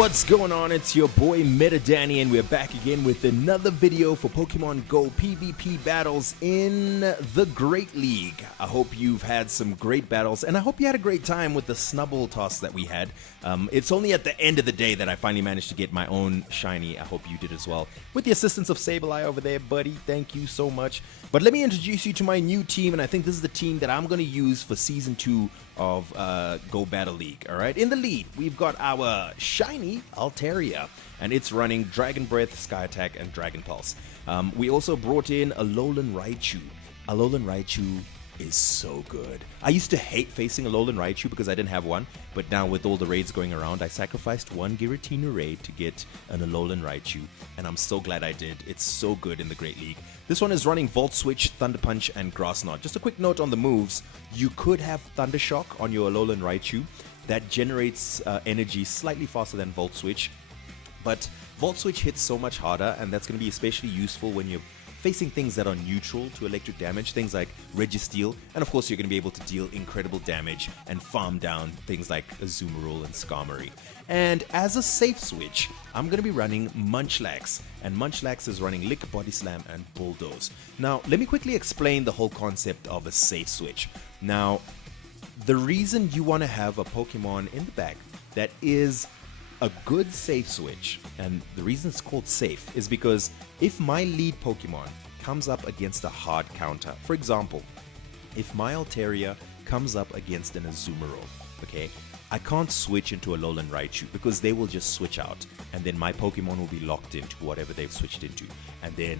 What's going on? It's your boy Danny, and we're back again with another video for Pokemon Go PvP battles in the Great League. I hope you've had some great battles, and I hope you had a great time with the snubble toss that we had. It's only at the end of the day that I finally managed to get my own shiny. I hope you did as well. With the assistance of Sableye over there, buddy. Thank you so much. But let me introduce you to my new team, and I think this is the team that I'm going to use for Season 2 of Go Battle League. Alright, in the lead, we've got our shiny Altaria, and it's running Dragon Breath, Sky Attack, and Dragon Pulse. We also brought in Alolan Raichu. Alolan Raichu is so good. I used to hate facing Alolan Raichu because I didn't have one, but now with all the raids going around, I sacrificed one Giratina raid to get an Alolan Raichu, and I'm so glad I did. It's so good in the Great League. This one is running Volt Switch, Thunder Punch, and Grass Knot. Just a quick note on the moves. You could have Thunder Shock on your Alolan Raichu. That generates energy slightly faster than Volt Switch, but Volt Switch hits so much harder, and that's going to be especially useful when you're facing things that are neutral to electric damage, things like Registeel, and of course you're going to be able to deal incredible damage and farm down things like Azumarill and Skarmory. And as a safe switch, I'm going to be running Munchlax, and Munchlax is running Lick, Body Slam, and Bulldoze. Now, let me quickly explain the whole concept of a safe switch. Now, the reason you want to have a Pokemon in the back that is a good safe switch, and the reason it's called safe, is because if my lead Pokemon comes up against a hard counter, for example, if my Altaria comes up against an Azumarill, okay, I can't switch into a Alolan Raichu because they will just switch out, and then my Pokemon will be locked into whatever they've switched into, and then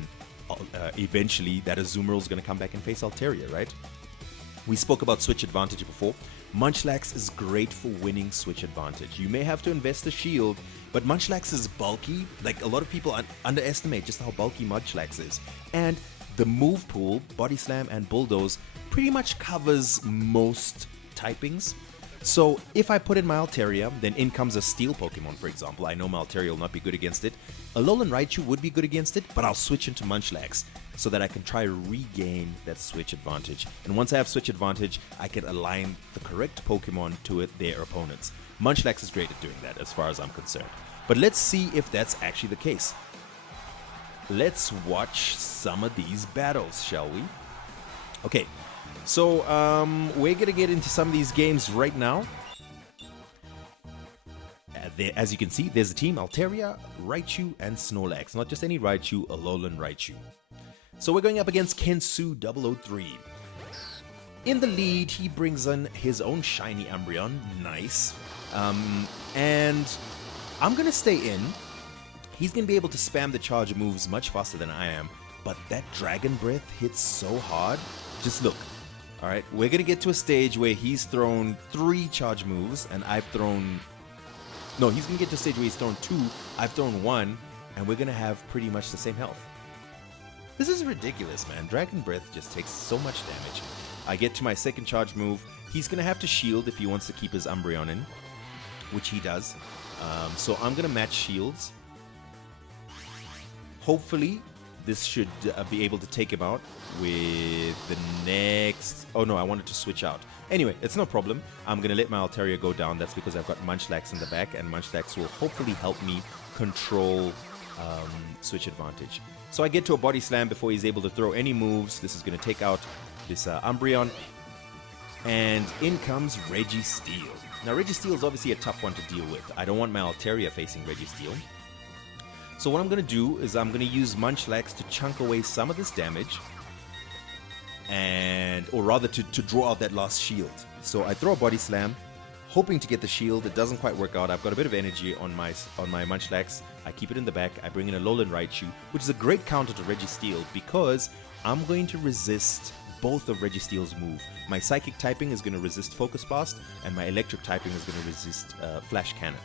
eventually that Azumarill is going to come back and face Altaria, right? We spoke about switch advantage before. Munchlax is great for winning switch advantage. You may have to invest a shield, but Munchlax is bulky. Like, a lot of people underestimate just how bulky Munchlax is. And the move pool, Body Slam and Bulldoze, pretty much covers most typings. So if I put in my Altaria, then in comes a Steel Pokemon, for example. I know my Altaria will not be good against it. Alolan Raichu would be good against it, but I'll switch into Munchlax so that I can try to regain that switch advantage. And once I have switch advantage, I can align the correct Pokemon to their opponents. Munchlax is great at doing that as far as I'm concerned. But let's see if that's actually the case. Let's watch some of these battles, shall we? Okay. So, we're going to get into some of these games right now. As you can see, there's a team, Altaria, Raichu, and Snorlax. Not just any Raichu, Alolan Raichu. So we're going up against Kensu003. In the lead, he brings in his own shiny Umbreon. Nice. And I'm going to stay in. He's going to be able to spam the charge moves much faster than I am. But that Dragon Breath hits so hard. Just look. Alright, we're going to get to a stage where he's thrown 3 charge moves, and I've thrown... No, he's going to get to a stage where he's thrown 2, I've thrown 1, and we're going to have pretty much the same health. This is ridiculous, man. Dragon Breath just takes so much damage. I get to my second charge move. He's going to have to shield if he wants to keep his Umbreon in, which he does. So I'm going to match shields. Hopefully, this should be able to take him out with the next... Oh no, I wanted to switch out. Anyway, it's no problem. I'm going to let my Altaria go down. That's because I've got Munchlax in the back, and Munchlax will hopefully help me control switch advantage. So I get to a Body Slam before he's able to throw any moves. This is going to take out this Umbreon. And in comes Registeel. Now, Registeel is obviously a tough one to deal with. I don't want my Altaria facing Registeel. So what I'm going to do is I'm going to use Munchlax to chunk away some of this damage, or rather to draw out that last shield. So I throw a Body Slam, hoping to get the shield. It doesn't quite work out. I've got a bit of energy on my Munchlax. I keep it in the back. I bring in a Alolan Raichu, which is a great counter to Registeel because I'm going to resist both of Registeel's move. My Psychic typing is going to resist Focus Blast, and my Electric typing is going to resist Flash Cannon.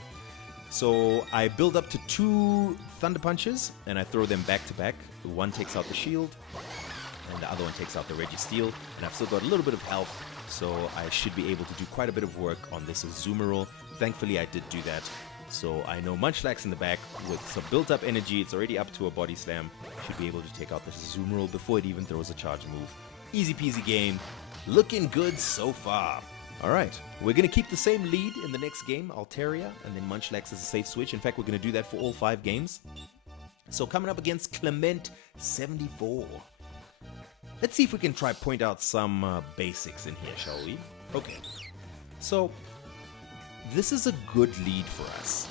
So I build up to 2 Thunder Punches, and I throw them back to back. One takes out the shield, and the other one takes out the Registeel. And I've still got a little bit of health, so I should be able to do quite a bit of work on this Azumarill. Thankfully, I did do that. So I know Munchlax in the back with some built-up energy. It's already up to a Body Slam. Should be able to take out this Azumarill before it even throws a charge move. Easy peasy game. Looking good so far. Alright, we're going to keep the same lead in the next game, Altaria, and then Munchlax is a safe switch. In fact, we're going to do that for all 5 games. So coming up against Clement 74. Let's see if we can try point out some basics in here, shall we? Okay, so this is a good lead for us.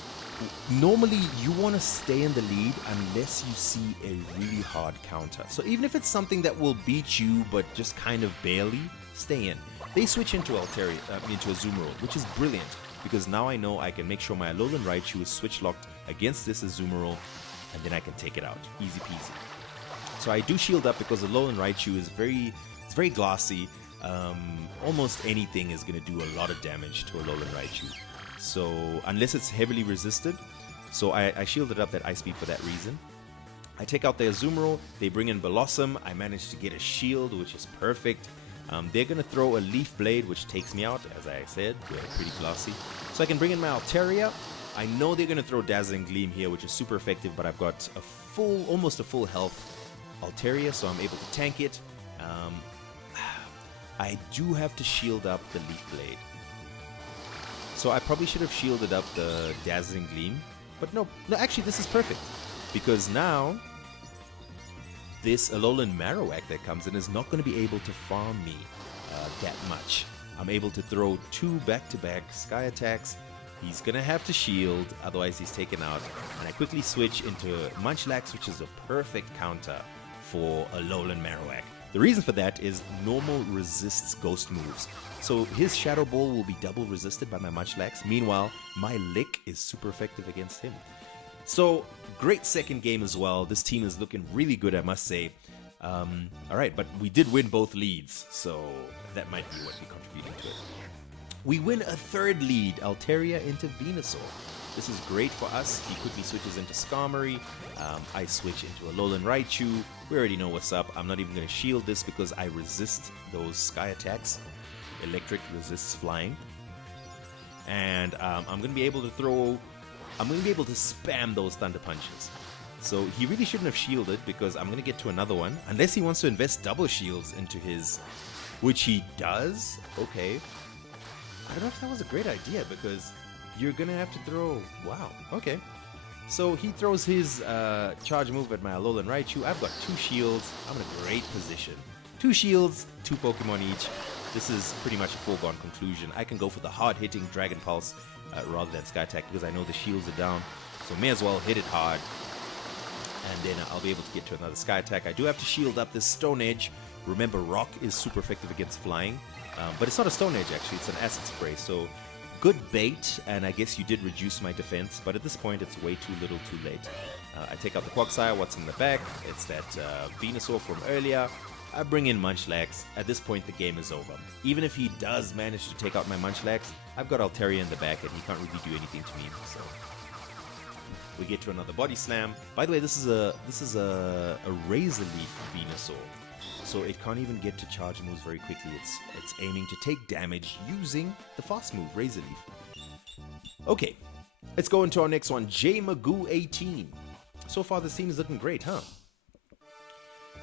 Normally, you want to stay in the lead unless you see a really hard counter. So even if it's something that will beat you, but just kind of barely, stay in. They switch into Altaria, into Azumarill, which is brilliant, because now I know I can make sure my Alolan Raichu is switch locked against this Azumarill, and then I can take it out. Easy peasy. So I do shield up because Alolan Raichu is very glassy. Almost anything is going to do a lot of damage to Alolan Raichu. So unless it's heavily resisted, so I shielded up that Ice Beam for that reason. I take out the Azumarill, they bring in Blossom, I managed to get a shield, which is perfect. They're going to throw a Leaf Blade, which takes me out, as I said, they're pretty glassy. So I can bring in my Altaria. I know they're going to throw Dazzling Gleam here, which is super effective, but I've got almost a full health Altaria, so I'm able to tank it. I do have to shield up the Leaf Blade. So I probably should have shielded up the Dazzling Gleam. But no, actually this is perfect. Because now, this Alolan Marowak that comes in is not going to be able to farm me that much. I'm able to throw 2 back-to-back Sky attacks. He's going to have to shield, otherwise he's taken out. And I quickly switch into Munchlax, which is a perfect counter for Alolan Marowak. The reason for that is normal resists ghost moves. So his Shadow Ball will be double resisted by my Munchlax. Meanwhile, my Lick is super effective against him. So, great second game as well. This team is looking really good, I must say. Alright, but we did win both leads, so that might be what we're contributing to it. We win a third lead, Altaria into Venusaur. This is great for us. He quickly switches into Skarmory. I switch into Alolan Raichu. We already know what's up. I'm not even going to shield this because I resist those Sky attacks. Electric resists flying. And I'm going to be able to spam those Thunder Punches. So he really shouldn't have shielded because I'm going to get to another one. Unless he wants to invest double shields into his... Which he does. Okay. I don't know if that was a great idea because you're going to have to throw... Wow. Okay. So he throws his charge move at my Alolan Raichu. I've got 2 shields. I'm in a great position. 2 shields, 2 Pokemon each. This is pretty much a foregone conclusion. I can go for the hard-hitting Dragon Pulse rather than Sky Attack because I know the shields are down. So may as well hit it hard. And then I'll be able to get to another Sky Attack. I do have to shield up this Stone Edge. Remember, Rock is super effective against flying. But it's not a Stone Edge, actually. It's an Acid Spray. So good bait, and I guess you did reduce my defense. But at this point, it's way too little too late. I take out the Quagsire. What's in the back? It's that Venusaur from earlier. I bring in Munchlax. At this point, the game is over. Even if he does manage to take out my Munchlax, I've got Altaria in the back, and he can't really do anything to me. So we get to another Body Slam. By the way, this is a Razor Leaf Venusaur, so it can't even get to charge moves very quickly. It's aiming to take damage using the fast move, Razor Leaf. Okay, let's go into our next one, J Magoo 18. So far, this team is looking great, huh?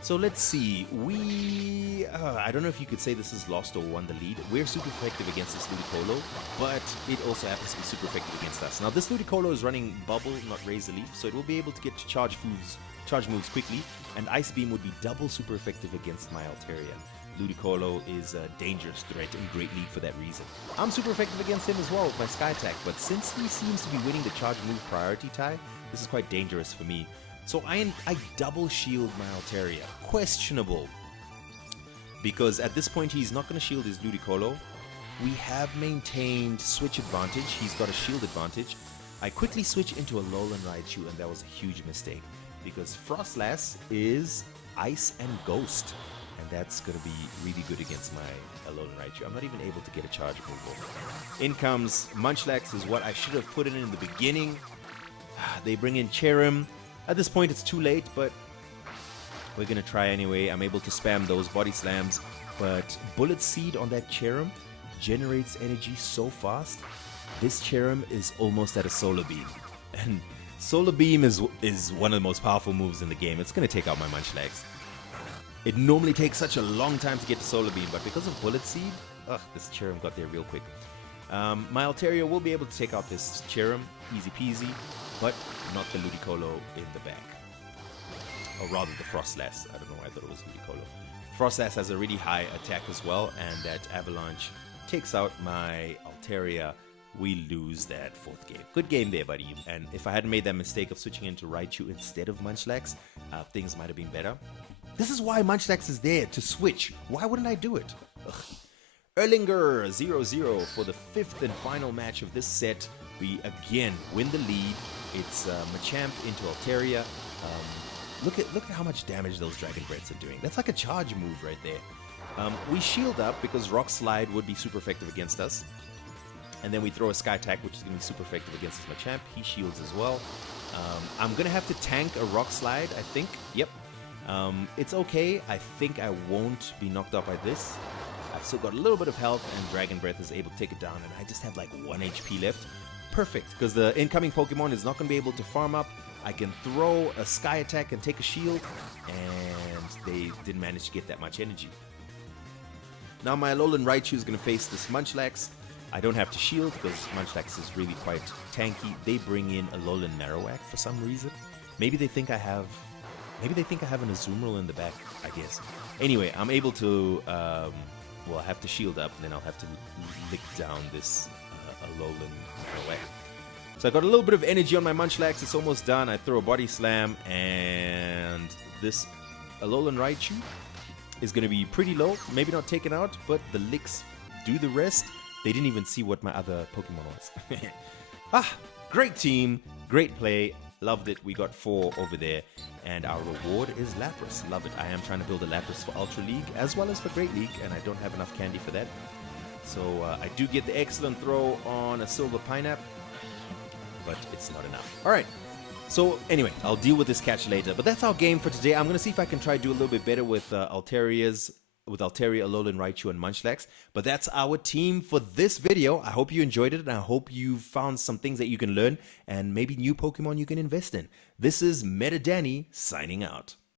So let's see, I don't know if you could say this is lost or won the lead. We're super effective against this Ludicolo, but it also happens to be super effective against us. Now this Ludicolo is running Bubble, not Razor Leaf, so it will be able to get to charge moves quickly, and Ice Beam would be double super effective against my Altaria. Ludicolo is a dangerous threat and great lead for that reason. I'm super effective against him as well with my Sky Attack, but since he seems to be winning the charge move priority tie, this is quite dangerous for me. So I double shield my Altaria. Questionable. Because at this point he's not going to shield his Ludicolo. We have maintained switch advantage. He's got a shield advantage. I quickly switch into Alolan Raichu, and that was a huge mistake. Because Frostlass is Ice and Ghost. And that's going to be really good against my Alolan Raichu. I'm not even able to get a charge move. In comes Munchlax is what I should have put in the beginning. They bring in Cherim. At this point, it's too late, but we're going to try anyway. I'm able to spam those Body Slams, but Bullet Seed on that Cherim generates energy so fast. This Cherim is almost at a Solar Beam, and Solar Beam is one of the most powerful moves in the game. It's going to take out my Munchlax. It normally takes such a long time to get to Solar Beam, but because of Bullet Seed, Ugh, this Cherim got there real quick. My Altaria will be able to take out this Cherim, easy peasy, but not the Ludicolo in the back. Or rather the Frostlass. I don't know why I thought it was Ludicolo. Frostlass has a really high attack as well, and that Avalanche takes out my Altaria. We lose that fourth game. Good game there, buddy. And if I hadn't made that mistake of switching into Raichu instead of Munchlax, things might have been better. This is why Munchlax is there, to switch. Why wouldn't I do it? Ugh. Erlinger 0-0 for the fifth and final match of this set. We again win the lead. It's Machamp into Altaria. Look at how much damage those Dragon Breaths are doing. That's like a charge move right there. We shield up because Rock Slide would be super effective against us. And then we throw a Sky Attack, which is going to be super effective against this Machamp. He shields as well. I'm going to have to tank a Rock Slide, I think. Yep. It's okay. I think I won't be knocked out by this. I've still got a little bit of health, and Dragon Breath is able to take it down, and I just have like 1 HP left. Perfect, because the incoming Pokemon is not going to be able to farm up. I can throw a Sky Attack and take a shield, and they didn't manage to get that much energy. Now my Alolan Raichu is going to face this Munchlax. I don't have to shield because Munchlax is really quite tanky. They bring in Alolan Marowak for some reason. Maybe they think I have an Azumarill in the back, I guess. Anyway, I'm able to well, I have to shield up, and then I'll have to lick down this Alolan Marowak. So I got a little bit of energy on my Munchlax. It's almost done. I throw a Body Slam, and this Alolan Raichu is going to be pretty low. Maybe not taken out, but the licks do the rest. They didn't even see what my other Pokemon was. Great team. Great play. Loved it. We got 4 over there. And our reward is Lapras. Love it. I am trying to build a Lapras for Ultra League as well as for Great League, and I don't have enough candy for that. So I do get the excellent throw on a Silver Pineapple, but it's not enough. All right. So anyway, I'll deal with this catch later. But that's our game for today. I'm going to see if I can try to do a little bit better with Altaria, Alolan Raichu, and Munchlax. But that's our team for this video. I hope you enjoyed it, and I hope you found some things that you can learn and maybe new Pokemon you can invest in. This is Meta Danny signing out.